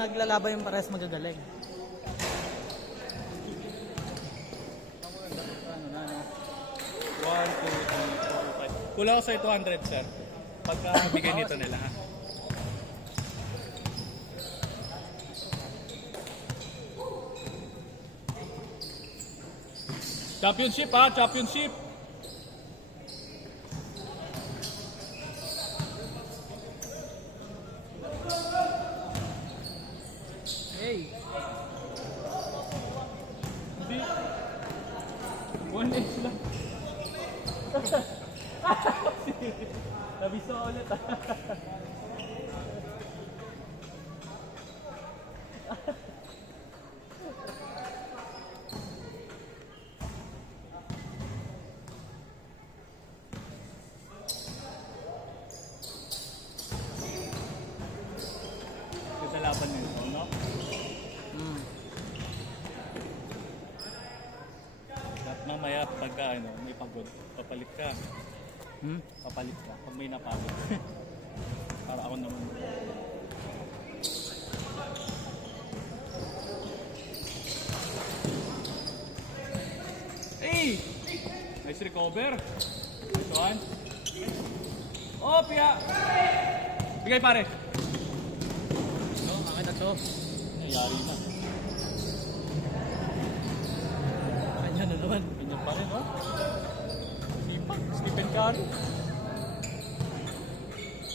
naglalaban yung pares magagaling. One, two, three, four, five. Kulang ako sa 200, sir. Pagka bigay nito nila, ha? Championship, ha? Championship! Hey! Hindi. 1 inch lang. Nabiso ulit, ha? Laban nito, no? At mamaya pagka may pagod, papalit ka. Papalit ka pag may napagod. Para ako naman. Hey! Nice recover. Nice one. Oh, Pia! Bigay pare. Ito. Nangyari na. Kanya na naman. Kanya pa rin, oh. Sipag, Stephen Curry.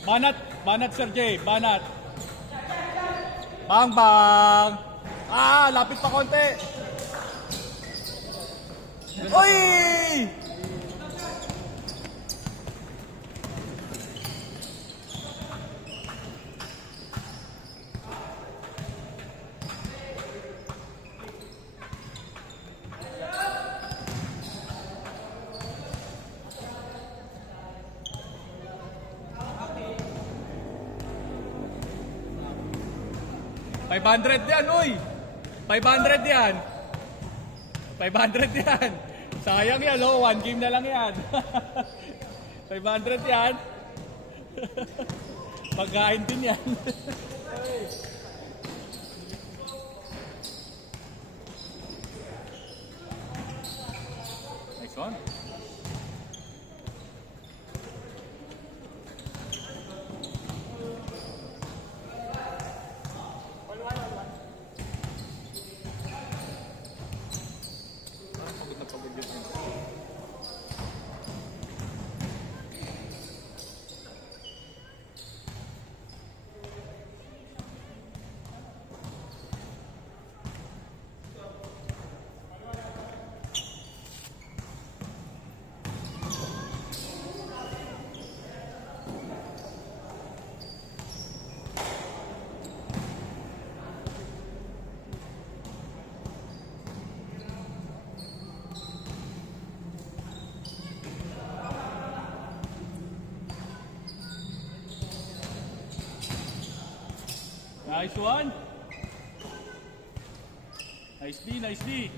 Banat! Banat, Sir Jay. Banat. Bang, bang! Ah, lapit pa konti. Uy! $500 yan, uy! 500 yan! 500 yan! Sayang yan, oh. 1 game na lang yan. 500 yan. Pagkain din yan. Nice one. Nice one. Nicely, nicely.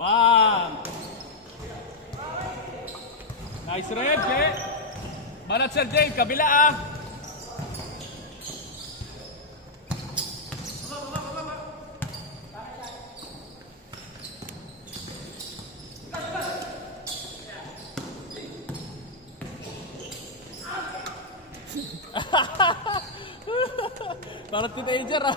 Bang! Nice red, eh? Banat Sir Jay, kabila ah! Parang teenager ah!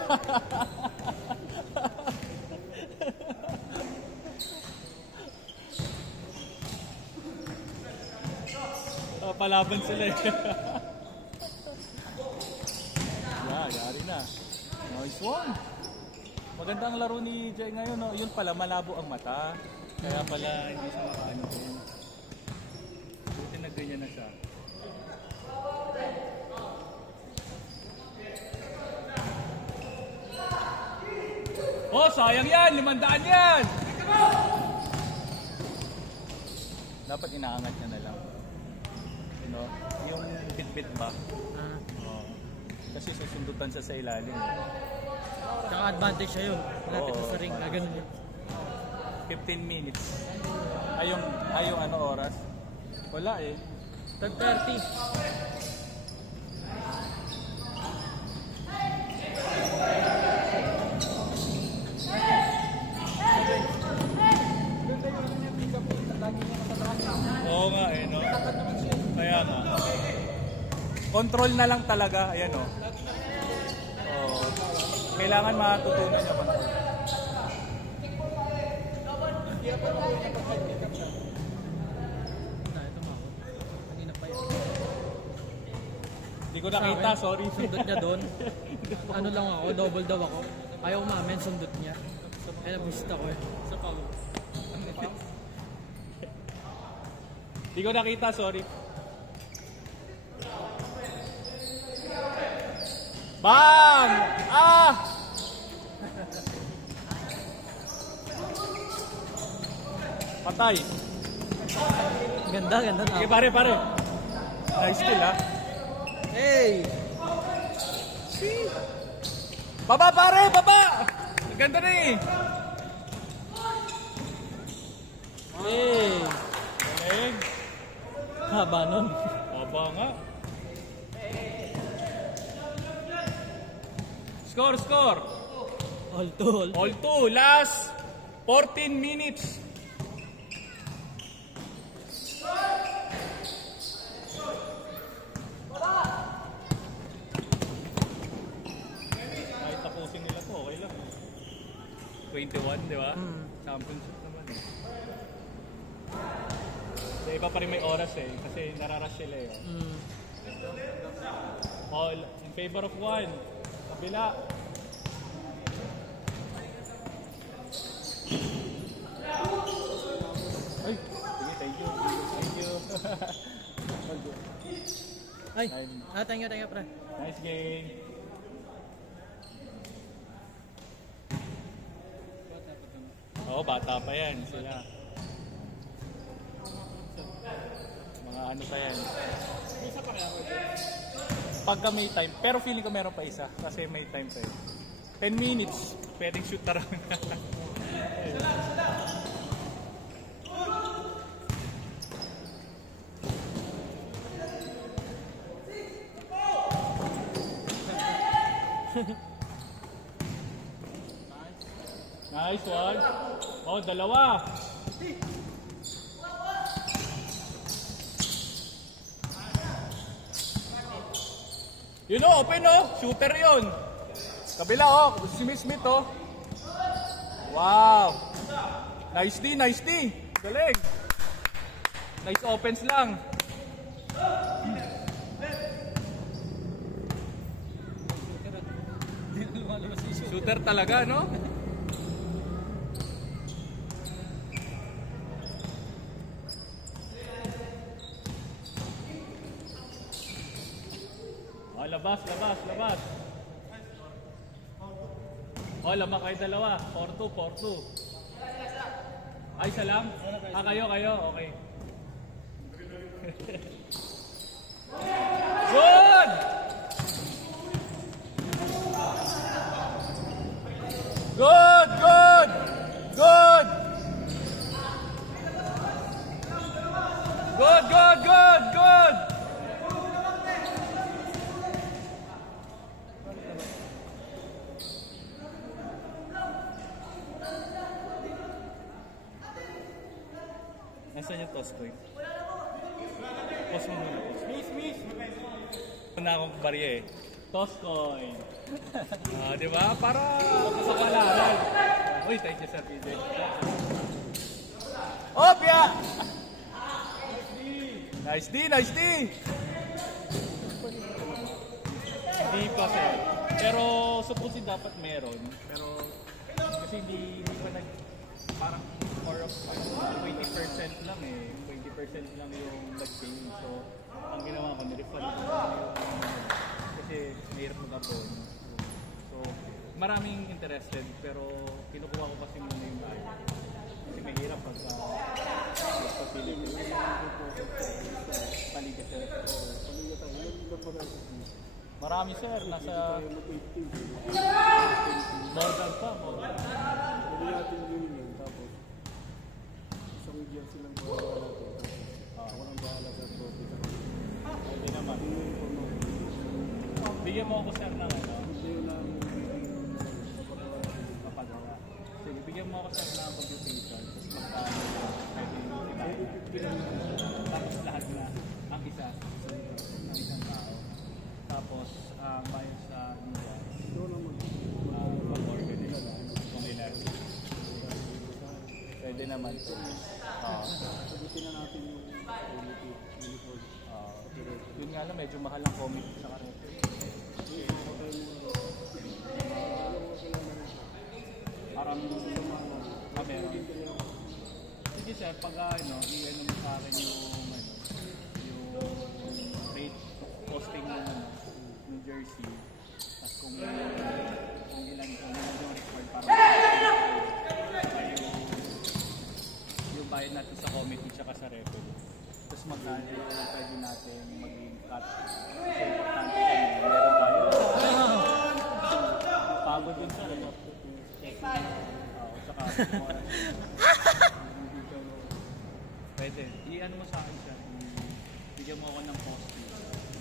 Palaban sila eh. Yeah, yari na. Nice one. Maganda ang laro ni Jay ngayon, no? Yun pala, malabo ang mata. Kaya pala hindi siya makaano din. Buti na ganyan na siya. Oh, sayang yan! 500 yan! Dapat inaangat niya na lang. You know, yung bit-bit ba? Kasi susundutan siya sa ilalim. Tsaka advantage siya yun. Malapit na Oo. sa ring na ganun yun. 15 minutes. Ay yung ano oras? Wala eh. 30. Oo nga eh, no? Kaya nga. Control na lang talaga, ayan o. Oh. Kailangan matutunan niya control. Na, ito mo ako. Kanina pa yun. Hindi ko nakita, sorry. Sundot niya doon. Ano lang ako, double daw ako. Ayaw umamin, sundot niya. Kaya nabusit ako eh. Sa pao. Hindi ko nakita, sorry. Bang! Ah! Patay. Ganda na. Sige pare. Nice kill ha. Hey! Baba pare, baba! Ganda na eh. Hey! Galing. Haba nun. Baba nga. Score. All to. All two, last 14 minutes. Kahit tapusin nila to, okay lang. 21, di ba? Championship naman eh. So, iba pa rin may oras eh, kasi nararush sila eh. All in favor of one. Kabila. Ay, sige, thank you. Ay! Thank you, pre. Nice game. Oo, bata pa yan sila. Mga ano pa yan. Pagka may time, pero feeling ko meron pa isa kasi may time tayo. 10 minutes, pwedeng shoot around. Nice one. Oh, dalawa. Yun o, open o. Shooter yun. Kabila o. Si Smith o. Wow. Nice D. Galing. Nice offense lang. Shooter talaga, no? Oh, labas. Oh, labas kayo dalawa. 4-2. Ay, isa lang? Kayo. Okay. Good! Good! Nasaan yung toss coin? Toss mo muna. Miss! Wala akong barya eh. Toss coin. Di ba? Para sa kalaran. Uy, thank you, Sir PJ. Opya! Nice D! Hindi pa, sir. Pero supposedly dapat meron. Pero kasi hindi pa parang more of 20% lang eh. 20% lang yung nag-pay. So, ang ginawa ko, nirefund ko yung kasi mahirap mag-upon. So, maraming interested pero kinukuha ko kasi muna yung bahay. Kasi mahirap pagka facility. Paligid sila. Marami kami sir, nasa more than pa. Pwede natin gawin yun, tapos isang jersey lang po natin. Ako nang bahala sa trophy sa kanila. Pwede naman. Bigyan mo ako sir ng ano, Hindi yun ang bibigyan sa pagkakala. papagawa. Sige, bigyan mo ako sir ng computation. Tapos magkano pwede yung tapos lahat na ang isa ng isang tao. Tapos bayad sa niya. Doon naman. Mag-organize kung ilan. Pwede naman. Sagutin na natin yung uniform. Yun nga lang, medyo mahal ang comic sa karet. Parang meron. Sige sir, pag i-ano mo sa akin yung rate posting ng jersey. Tapos kung ilan yung record para yung bayad natin sa committee tsaka sa revenue. Tapos magkano pwede natin maging cut. Kasi importante yan. Meron tayo. Pagod yun sa ano. Tsaka pwede. I-ano mo sa akin siya. Bigyan mo ako ng posting.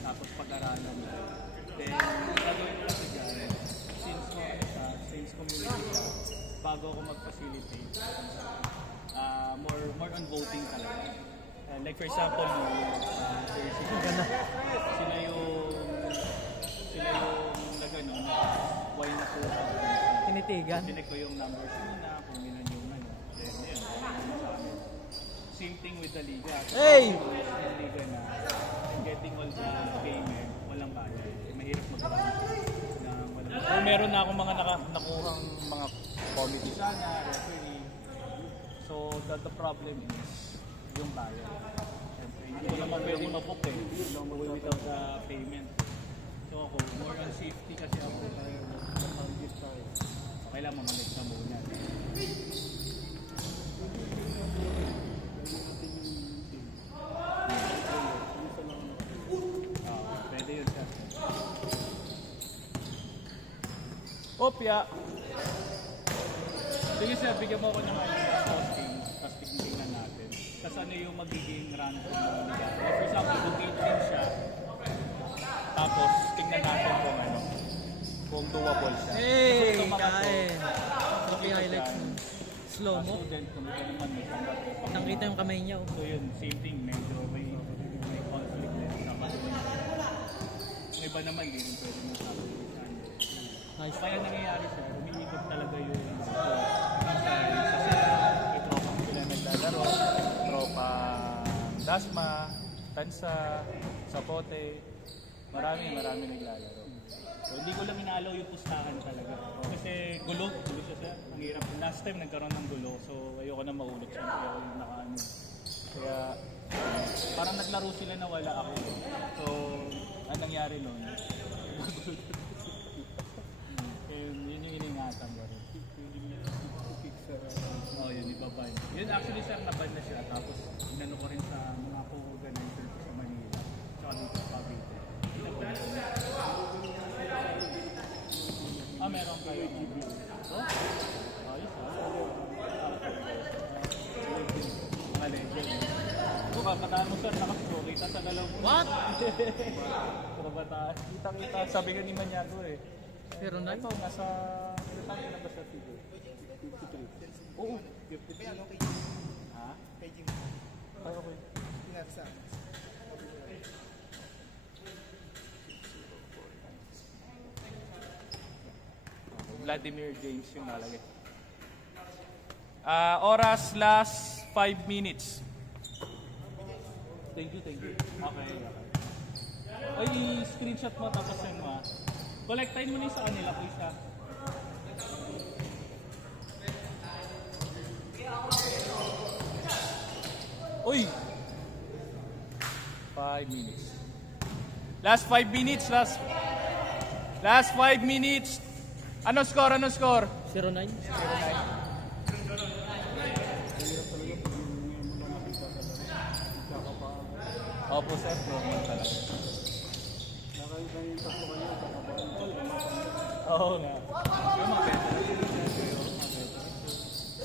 Tapos pag-aralan mo. Then, gagawin ko kasi dyan. Since community siya, bago ako mag-facilitate, more on voting talaga. Like for example, sila yung nagano, why na po Tinitigan. tinig ko yung numbers muna, kung ilan yung ano. Then yun, sa amin. Same thing with the Liga. Hey! Yung Liga na getting all the payment, walang bayad. Mahirap mag-run ng walang bayad. So meron na akong mga nakuhang mga committee sana, referee. So the problem is yung bayad. Siyempre, hindi ko naman pwedeng mabook eh. Without the payment. So ako, more on safety kasi ako. So kailangan mamalik na muna. Pwede yun siya. Opya! Sige sir, bigyan mo ako ng posting. Tapos tignan natin. Tapos ano yung magiging ranking ng Liga. For example, kung 18 siya, tapos tingnan natin kung doable siya. Hey! Kasi ito mga to, Kain! Okay, highlights mo. Slow mo. student, kung ito naman may tanggap. Nakita yung kamay niya. Oh. So yun, same thing, medyo may conflict din sa patuloy. Yung iba naman, di rin pwede mo sabi. Nice. Kaya nangyayari siya, umiikot talaga yung kasi may tropa sila naglalaro, tropa Dasma, Tansa, Sapote, marami naglalaro. So hindi ko lang inaalaw yung pustahan talaga. Kasi gulo siya. Ang hirap. Last time nagkaroon ng gulo, so ayoko na maulit siya. Ayoko yung nakaano. Kaya parang naglaro sila na wala ako. So anong nangyari nun? Yun yung iningatan ko rin. Oh, yun, ibaban. Yun actually sir, naban na siya. Tapos inano ko rin sa mga co-organizer ko sa Manila. Tsaka dito sa Cavite. Meron kayo. Oh? Ayos mga legend. Ito, kabataan mo sir, nakapro. Kita sa dalaw mo. What? Kabataan. Kita. Sabi ka ni Manyago eh. Pero na. Ito, nasa... Saan ka na ba sa figure? 53. Oo. 53. Ha? Ay, okay. Vladimir James yung nalagay. Oras last 5 minutes. Thank you. Okay. Ay, screenshot mo tapos send mo. Collectain mo na yung sa kanila, please ha. Uy! 5 minutes. Last 5 minutes. Last 5 minutes. Ano score? 09? Opo sir, promo talaga. Nakita yung tatlo kayo, Oo nga. Yung mga veteran.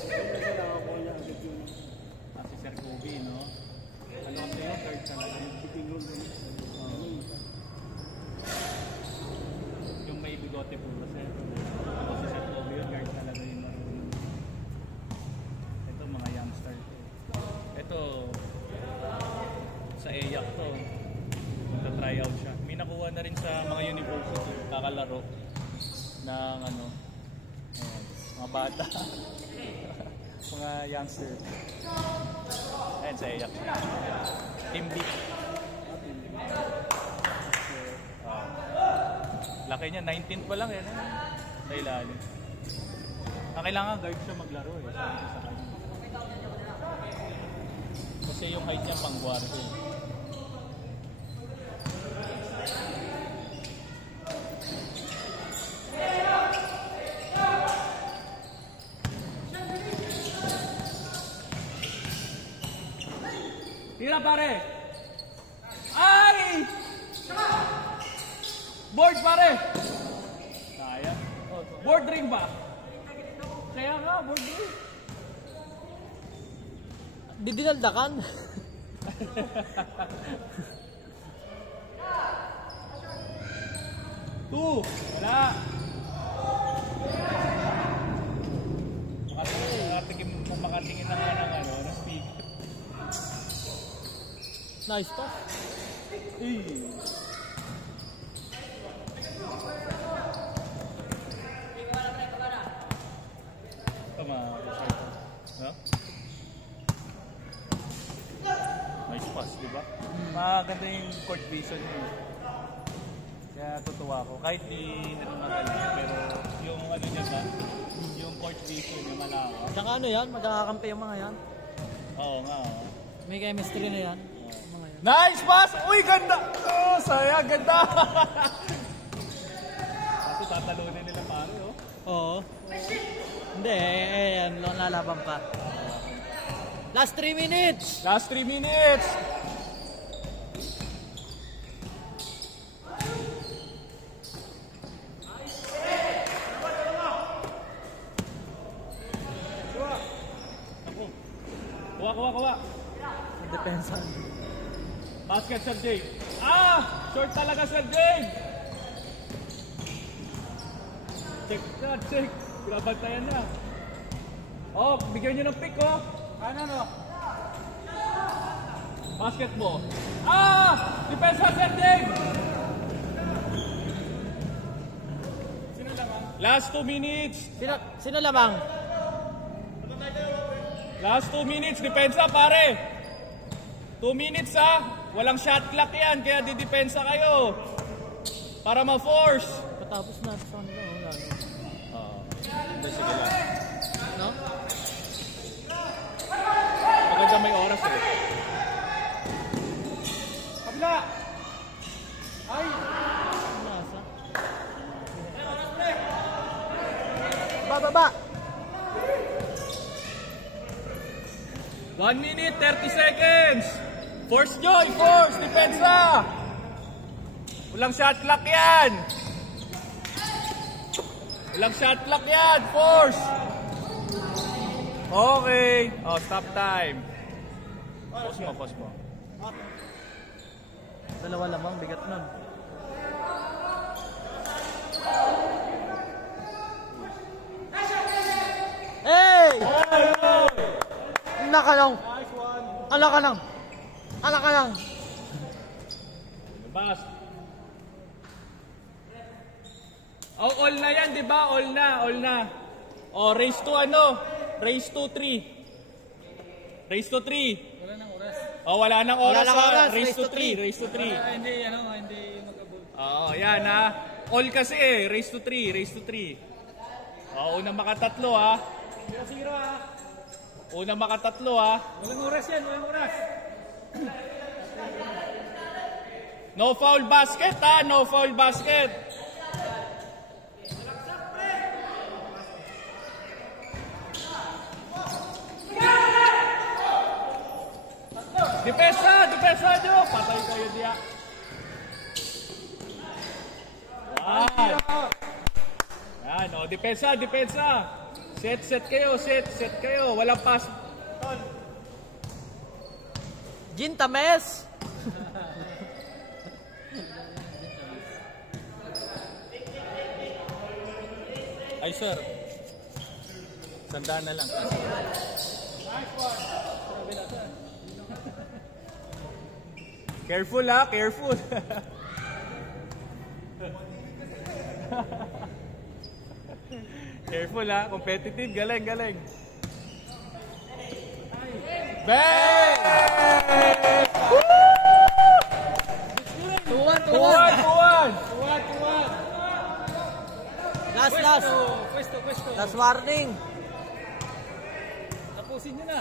Kasi nakakuha niya agad yun. Si Sir Kobe, no? Ano kasi yung third talaga? Biting roll doon. Yung may bigote po kasi. Ako si Sir Kobe yung guard talaga yung marunong. Ito mga youngster to. Ito, sa EYAC to. Magta-try out siya. May nakuha na rin sa mga university. Kakalaro ng ano, mga bata. Mga youngster. Ayan sa EYAC. Team B. Laki niya, 19 pa lang eh. Sa ilalim. Kailangan guard siya maglaro eh. Sabi siya sa kanya. Kasi yung height niya pang guardo eh. Tira pare! Ay! Board pare! Sayang. Board ring ba? Kaya nga, board ring. Didinaldakan. Two! Wala! Makatingin na nga ng ano, ng speed. Nice pass. Tama, no? Nice pass, di ba? Maganda yung court vision niya. Kaya tutuwa ko. Kahit di magaling, pero yung ano niya ba? Yung court vision niya malawak. Tsaka ano yan, magkakakampi yung mga yan. Oo nga. May chemistry na yan. Mga yan. Nice pass! Uy, ganda! Oh, sayang, ganda! Kasi tatalunin nila pare, oh. Oo. Hindi, yan, lalaban pa. Last 3 minutes! Last 3 minutes! Kuha. Depensa. Basket, Sir Jake. Ah! Short talaga, Sir Jake! Check. Grabantayan niya. Oh, bigyan niyo ng pick, oh. Ano? Basketball. Ah! Depensa, Sir Jake! Last 2 minutes. Sino lamang? Last 2 minutes, depensa pare. 2 minutes ha. Walang shot clock yan, kaya didepensa kayo. Para ma-force. Patapos na sa kanila. Sige lang. No? Maganda may oras eh. Kabila! Ay! Nasa? Baba! 1 minute, 30 seconds. Force Joy, force, depensa. Walang shot clock yan. Force. Okay. Oh, stop time. Pause mo. Dalawa lamang, bigat nun. Hey! Nakalong! Alaka lang! Bas. Oh, all na yan, di ba? All na. Oh, race to 3. Race to 3. Wala nang oras. Oh, wala nang oras. Race to 3. Hindi magkabul. Oh, yan ha. All kasi eh. Race to 3. Oh, unang makatatlo ha. Unang makatatlo ha. Walang oras yan. No foul basket ha. No foul basket. Depensa nyo. Patay kayo diya. Yan. Yan, o, depensa, depensa. Set kayo, set kayo. Walang pass. Gin Tames! Ay, sir. Sandaan na lang. Careful ha, careful. Careful ha, competitive, galing, galing. Bang! 2-1. 2-1. Last. Pwesto. Last warning. Tapusin nyo na.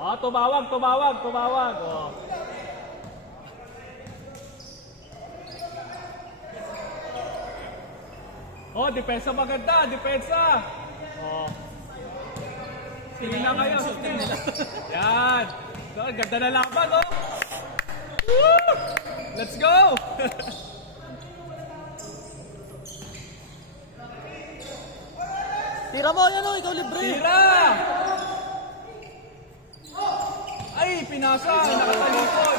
Ah, tumawag. Oh. Oh, depensa maganda, depensa. Oh. Screen na kayo. Yan. So, ganda na laban, oh. Woo! Let's go! Tira mo, yan o, ikaw libre. Tira! Ay, pinasa. Nakatalikod.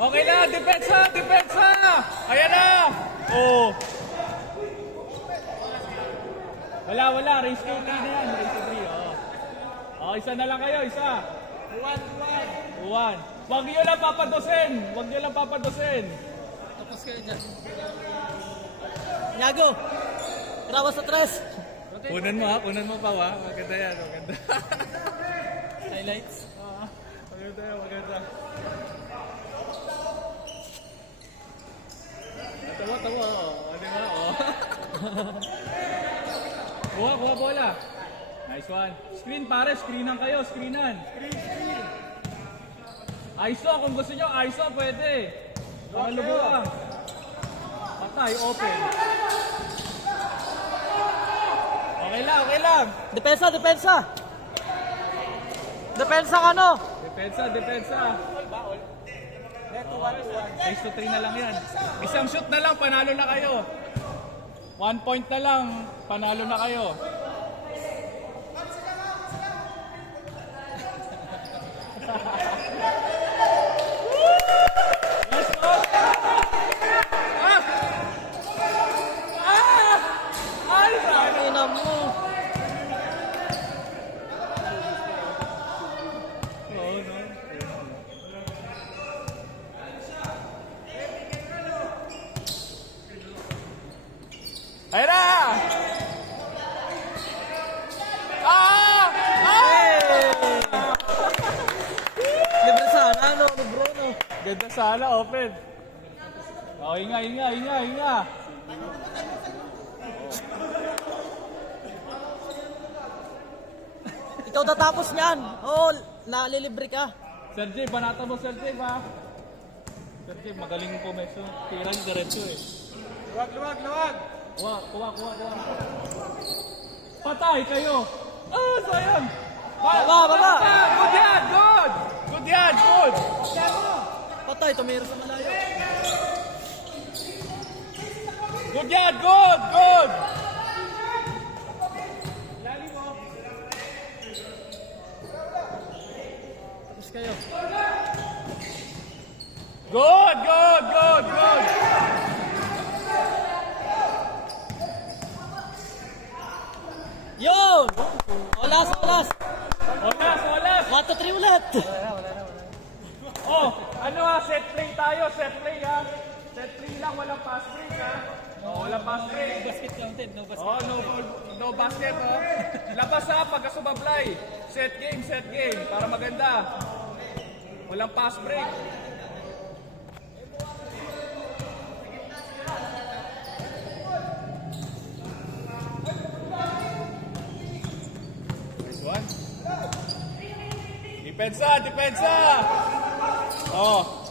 Okay na, depensa! Ayan na! Oh. Wala. Race to 3 na yan. Race to 3, oh. Oh, isa na lang kayo, isa. 1. Huwag nyo lang papadosin. Tapos kayo dyan. Nyago. Tirawas sa 3. Punan mo pa, wa. Maganda yan, maganda. Highlights. Maganda. Tawa, oh. Di ba, oh. Kuha bola. Nice one. Screen pare, screenan kayo, screenan. Screen. ISO, kung gusto nyo, ISO, pwede. Lubuang. Patay, open. Okay lang. Depensa. Depensa ka no? Depensa. Race to 3 na lang yan. Isang shoot na lang, panalo na kayo. 1 point na lang, panalo na kayo. Ina mo. Ayun na! Libre sana, ano, bro, no? Ganda sana, open. Oh, hinga. Ikaw tatapos niyan. Oo, nalilibre ka. Sergey, banata mo, Sergey, ba? Sergey, magaling po, Meso. Tirang diretso, eh. Luwag. Kuha. Patay kayo. Ah, sayang. Baba. Good yan. Patay, tumira sa malayo. Good yan. Tapos kayo. Good. Yun! Olas! Olas. 1 to 3 ulit! Oh, ano set play tayo, set play ha. Set play lang, walang pass break ha. Oh, walang pass break. Basket counted, no basket. Oh, no basket oh. Labas ha, pagkasubablay. Set game, para maganda. Walang pass break. Nice one. Depensa! Oh.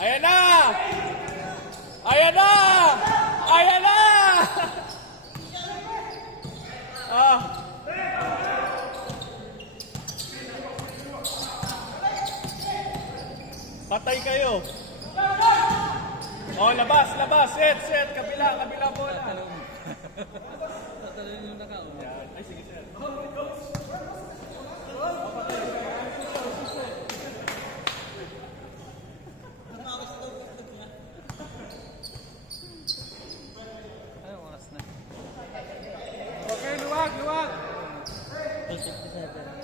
Ayan na! Ah. Patay kayo. Oh, labas, labas. Set. Kabila bola. Tatalon yung nakao. Ay, sige, sir. Ano oras na? Okay, luwag. 8:57.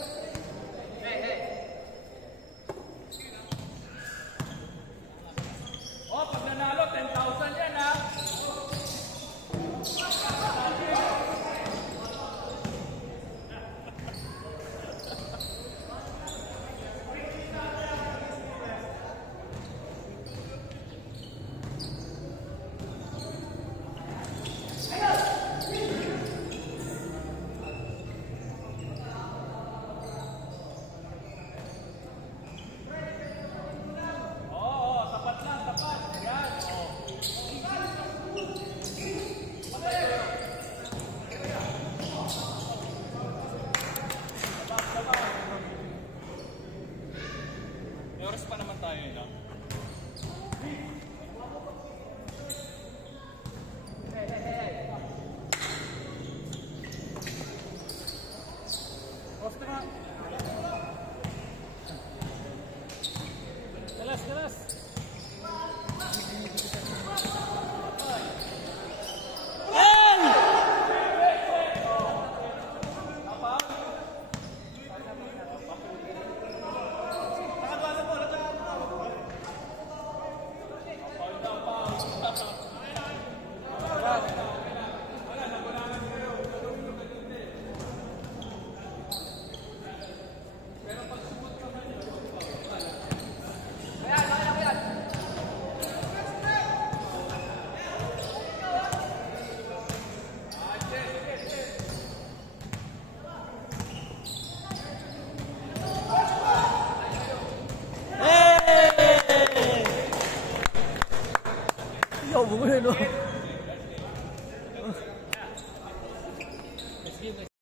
Oh, pag nanalo, 10,000 yan, ha? May oras pa naman tayo, no? Kalas. Yo, bumuli no.